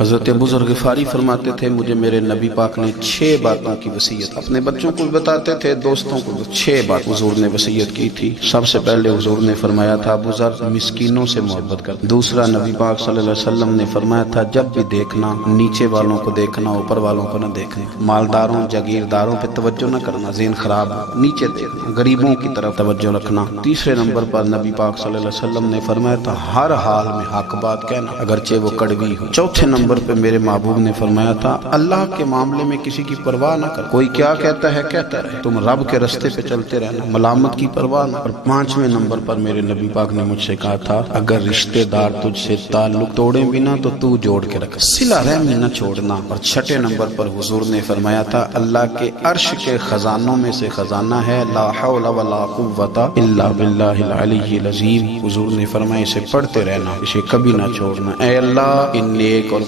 حضرت ابو ذر غفاری فرماتے تھے مجھے میرے نبی پاک نے 6 باتوں کی وصیت، اپنے بچوں کو بتاتے تھے، دوستوں کو 6 بات حضور نے وصیت کی تھی۔ سب سے پہلے حضور نے فرمایا تھا ابو ذر مسکینوں سے محبت کر۔ دوسرا نبی پاک صلی اللہ علیہ وسلم نے فرمایا تھا جب بھی دیکھنا نیچے والوں کو دیکھنا، اوپر والوں کو نہ دیکھنا، مالداروں جاگیرداروں پہ توجہ نہ کرنا، ذہن خراب ہو، نیچے دیکھنا، غریبوں کی طرف توجہ رکھنا۔ تیسرے نمبر پر نبی پاک صلی اللہ علیہ وسلم نے فرمایا تھا ہر حال میں حق بات کہنا اگرچہ وہ کڑوی ہو۔ چوتھے نمبر پہ میرے محبوب نے فرمایا تھا اللہ کے معاملے میں کسی کی پرواہ نہ کر، کوئی کیا کہتا ہے کہتا رہے، تم رب کے رستے پہ چلتے رہنا، ملامت کی پرواہ نہ۔ اور 5ویں نمبر پر میرے نبی پاک نے مجھ سے کہا تھا اگر رشتہ دار تجھ سے تعلق توڑیں بھی نہ تو جوڑ کے رکھ، صلہ رحمی نہ چھوڑنا۔ اور 6 نمبر پر حضور نے فرمایا تھا اللہ کے عرش کے خزانوں میں سے خزانہ ہے لا حول ولا قوت الا باللہ العلی العظیم۔ حضور نے فرمایا اسے پڑھتے رہنا، اسے کبھی نہ چھوڑنا۔ اے اللہ ان نیک اور